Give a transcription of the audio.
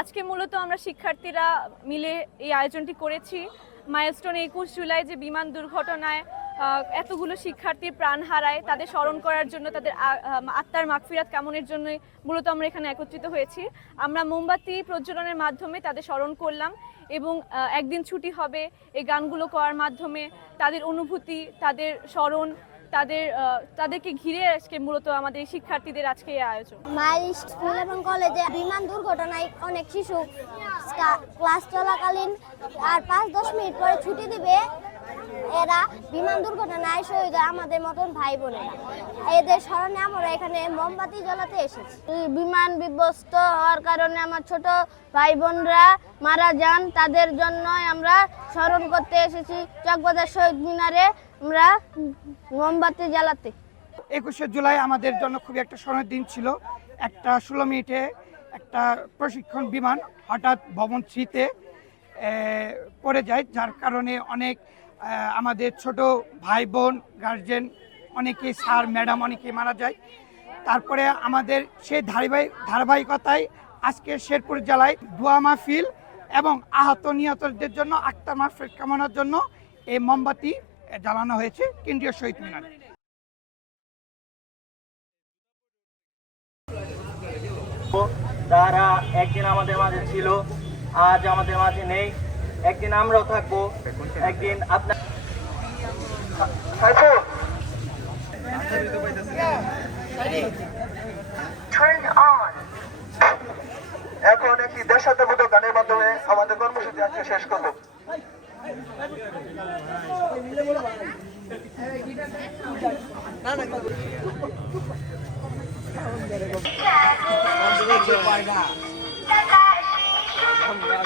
আজকে মূলত আমরা শিক্ষার্থীরা মিলে এই আয়োজনটি করেছি। মাইলস্টোন একুশ জুলাই যে বিমান দুর্ঘটনায় এতগুলো শিক্ষার্থীর প্রাণ হারায়, তাদের স্মরণ করার জন্য তাদের আত্মার মাগফিরাত কামনের জন্য মূলত আমরা এখানে একত্রিত হয়েছি। আমরা মোমবাতি প্রজ্বলনের মাধ্যমে তাদের স্মরণ করলাম এবং একদিন ছুটি হবে, এই গানগুলো করার মাধ্যমে তাদের অনুভূতি, তাদের স্মরণ তাদের তাদেরকে ঘিরে আজকে মূলত আমাদের শিক্ষার্থীদের আজকে এই আয়োজন। মাইল স্কুল এবং কলেজে বিমান দুর্ঘটনায় অনেক শিশু ক্লাস চলাকালীন আর পাঁচ দশ মিনিট পরে ছুটি দিবে এরা বিমান দুর্ঘটনায় শহীদ আমাদের মতন ভাই বোনেরা। এদের স্মরণে আমরা এখানে মোমবাতি জ্বালাতে এসেছি। বিমান বিধ্বস্ত হওয়ার কারণে আমার ছোট ভাই বোনরা মারা যান। তাদের জন্যই আমরা স্মরণ করতে এসেছি। চকবাজার শহীদ মিনারে আমরা মোমবাতি জ্বালাতে। একুশে জুলাই আমাদের জন্য খুবই একটা স্মরণের দিন ছিল। একটা ষোলো মিনিটে একটা প্রশিক্ষণ বিমান হঠাৎ ভবন থ্রিতে পড়ে যায়। যার কারণে অনেক আমাদের ছোট ভাই বোন গার্জেন অনেকে স্যার ম্যাডাম অনেকে মারা যায়। তারপরে আমাদের সেই ধারাবাহিক, ধারাবাহিকতায় আজকে শেরপুর জেলায় দোয়া মাহফিল এবং আহত নিহতদের জন্য আক্তার মাহফিল কামনার জন্য এই মোমবাতি জ্বালানো হয়েছে কেন্দ্রীয় শহীদ মিনারে। তারা একদিন আমাদের মাঝে ছিল আজ আমাদের মাঝে নেই। একদিন আমরাও থাকব। একদিন আপনার এখন একটি দেশাত্মবোধক গানের মাধ্যমে আমাদের কর্মসূচি আজকে শেষ করব। I'm gonna make you Yeah.